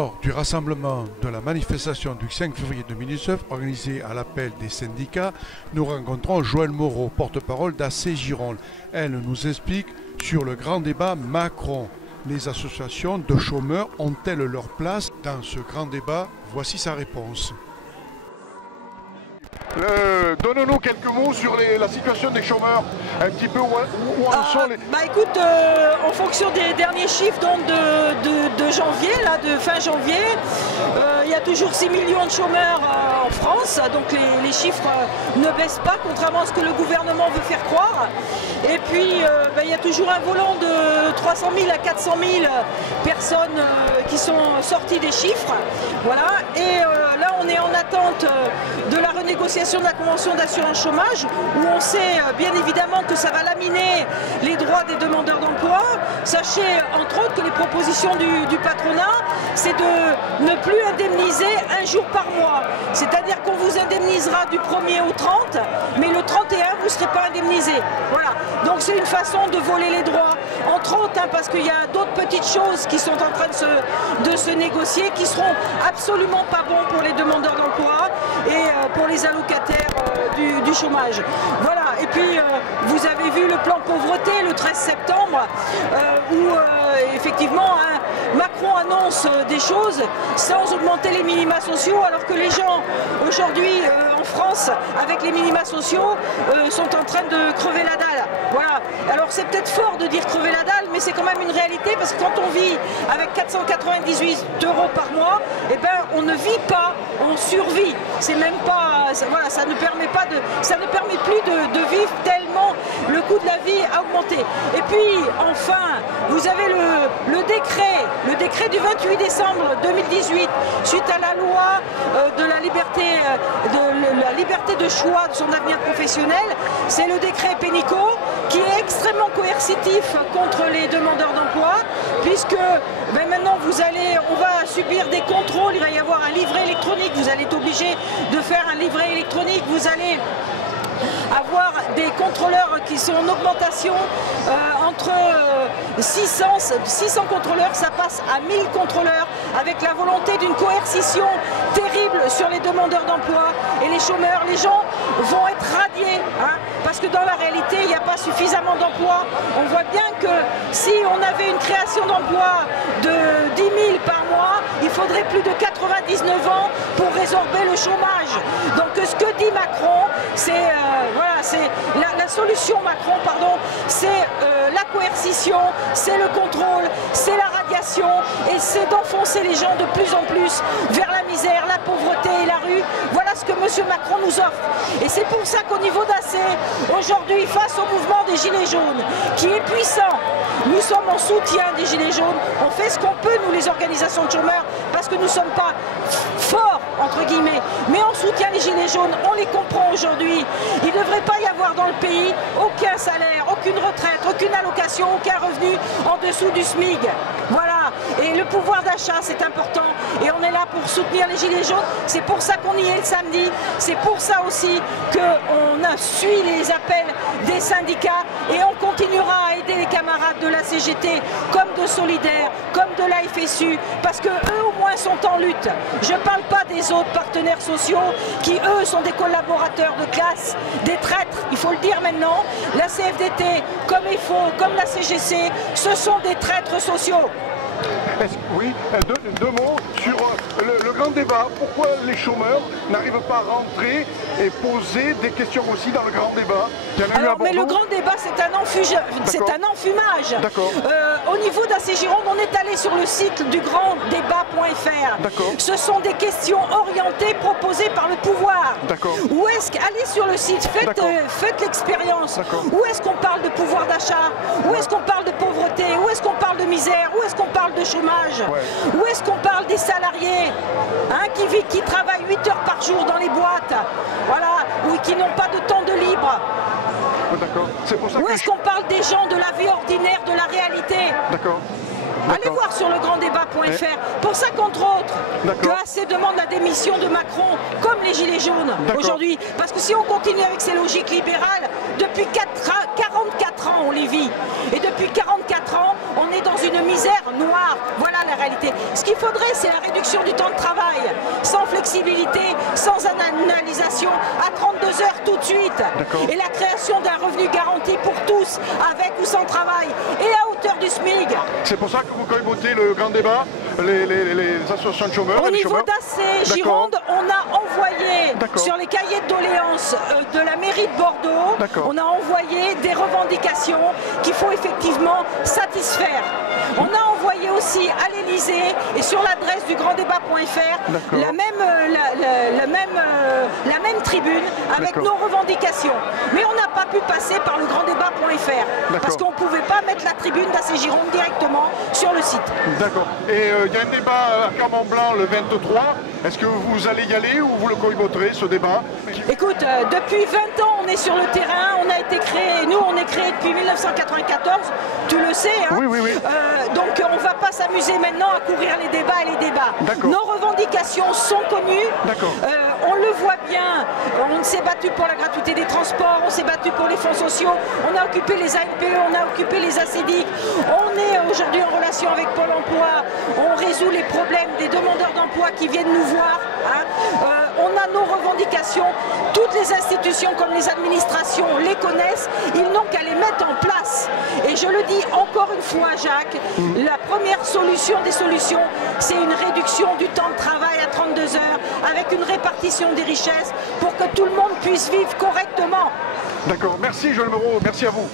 Lors du rassemblement de la manifestation du 5 février 2019, organisée à l'appel des syndicats, nous rencontrons Joëlle Moreau, porte-parole d'AC Gironde. Elle nous explique sur le grand débat Macron. Les associations de chômeurs ont-elles leur place dans ce grand débat? Voici sa réponse. Donne-nous quelques mots sur la situation des chômeurs, un petit peu où en sont les... Écoute, en fonction des derniers chiffres donc de janvier, là, de fin janvier, il y a toujours 6 millions de chômeurs en France, donc les chiffres ne baissent pas, contrairement à ce que le gouvernement veut faire croire. Et puis, il y a toujours un volant de 300 000 à 400 000 personnes qui sont sorties des chiffres. Voilà. Et là, on est en attente de la renégociation de la convention d'assurance chômage, où on sait bien évidemment que ça va laminer les droits des demandeurs d'emploi. Sachez entre autres que les propositions du patronat, c'est de ne plus indemniser un jour par mois. C'est-à-dire qu'on vous indemnisera du 1er au 30, mais le 31, vous ne serez pas indemnisé. Voilà. Donc c'est une façon de voler les droits. Entre autres, parce qu'il y a d'autres petites choses qui sont en train de se négocier, qui seront absolument pas bons pour les demandeurs d'emploi et pour les allocataires du chômage. Voilà. Et puis, vous avez vu le plan pauvreté le 13 septembre, où effectivement, Macron annonce des choses sans augmenter les minima sociaux, alors que les gens, aujourd'hui, en France, avec les minima sociaux, sont en train de crever la dalle. Voilà. Alors, c'est peut-être fort de dire crever la dalle, mais c'est quand même une réalité, parce que quand on vit avec 498 € par mois, eh ben, on ne vit pas, on survit. C'est même pas, voilà, ça ne permet plus de vivre tellement le coût de la vie a augmenté. Et puis, enfin, vous avez le décret du 28 décembre 2018, suite à la loi de la liberté de choix de son avenir professionnel. C'est le décret Pénicaud qui est extrêmement coercitif contre les demandeurs d'emploi, puisque maintenant on va subir des contrôles, il va y avoir un livret électronique, vous allez être obligé de faire un livret électronique, vous allez avoir des contrôleurs qui sont en augmentation entre 600 contrôleurs, ça passe à 1000 contrôleurs, avec la volonté d'une coercition terrible sur les demandeurs d'emploi et les chômeurs. Les gens vont être radiés, parce que dans la réalité, il n'y a pas suffisamment d'emplois. On voit bien que si on avait une création d'emplois de 10 000 par mois, il faudrait plus de 99 ans pour résorber le chômage. Donc ce que dit Macron, c'est la solution Macron, c'est la coercition, c'est le contrôle, c'est la radiation, et c'est d'enfoncer les gens de plus en plus vers la misère, la pauvreté et la rue. Voilà ce que M. Macron nous offre. Et c'est pour ça qu'au niveau d'AC, aujourd'hui, face au mouvement des Gilets jaunes, qui est puissant, nous sommes en soutien des Gilets jaunes. On fait ce qu'on peut, nous, les organisations de chômeurs, parce que nous ne sommes pas forts, entre guillemets, mais on soutient les Gilets jaunes, on les comprend aujourd'hui. Il ne devrait pas y avoir dans le pays aucun salaire, aucune retraite, aucune allocation, aucun revenu en dessous du SMIC. Voilà. Et le pouvoir d'achat, c'est important. Et on est là pour soutenir les Gilets jaunes. C'est pour ça qu'on y est le samedi. C'est pour ça aussi qu'on suit les appels des syndicats. Et on continuera à aider les camarades de la CGT, comme de Solidaire, comme de la FSU, parce qu'eux au moins sont en lutte. Je ne parle pas des autres partenaires sociaux qui, eux, sont des collaborateurs de classe, des traîtres, il faut le dire maintenant. La CFDT, comme EFO, comme la CGC, ce sont des traîtres sociaux. Oui, deux mots sur le grand débat. Pourquoi les chômeurs n'arrivent pas à rentrer et poser des questions aussi dans le grand débat? Alors, mais le grand débat, c'est un enfumage. Au niveau d'AC Gironde, on est allé sur le site du granddébat.fr. Ce sont des questions orientées, proposées par le pouvoir. Où est-ce qu'allez sur le site, faites l'expérience. Où est-ce qu'on parle de pouvoir d'achat? Où est-ce qu'on parle de pauvreté? Où est-ce qu'on parle de misère? Où est-ce qu'on parle de chômage? Où est-ce qu'on parle des salariés qui travaillent 8 heures par jour dans les boîtes, voilà, ou qui n'ont pas de temps de libre? Où est-ce qu'on parle des gens de la vie ordinaire, de la réalité? Allez voir sur le granddébat.fr. Pour ça, qu'entre autres, que AC demande la démission de Macron, comme les Gilets jaunes aujourd'hui. Parce que si on continue avec ces logiques libérales, depuis 44 ans, on les vit. Et depuis 44 4 ans, on est dans une misère noire. Voilà la réalité. Ce qu'il faudrait, c'est la réduction du temps de travail, sans flexibilité, sans analysation, à 32 heures tout de suite. Et la création d'un revenu garanti pour tous, avec ou sans travail, et à hauteur du SMIC. C'est pour ça que vous votez le grand débat, les associations de chômeurs. Au niveau d'AC Gironde, on a envoyé sur les cahiers de doléances de la mairie de Bordeaux, on a envoyé des revendications qu'il faut effectivement satisfaire. On a envoyé aussi à l'Elysée et sur l'adresse du granddébat.fr la même tribune avec nos revendications. Mais on n'a pas pu passer par le granddébat.fr parce qu'on ne pouvait pas mettre la tribune d'AC Gironde directement sur le site. D'accord. Et il y a un débat à Clermont-Blanc le 23. Est-ce que vous allez y aller ou vous le boycotterez, ce débat? Écoute, depuis 20 ans, on est sur le terrain. On a été créé, nous, on est créé depuis 1994. Tu le sais, hein. Oui. Donc, on ne va pas s'amuser maintenant à courir les débats et les débats. Nos revendications sont connues. On le voit bien. On s'est battu pour la gratuité des transports. On s'est battu pour les fonds sociaux. On a occupé les ANPE. On a occupé les ACDIC. On est aujourd'hui en relation avec Pôle emploi. On résout les problèmes des demandeurs d'emploi qui viennent nous voir. On a nos revendications. Toutes les institutions comme les administrations les connaissent. Ils n'ont qu'à les mettre en place. Et je le dis encore une fois, Jacques, la première solution des solutions, c'est une réduction du temps de travail à 32 heures avec une répartition des richesses pour que tout le monde puisse vivre correctement. D'accord. Merci Joël Moreau. Merci à vous.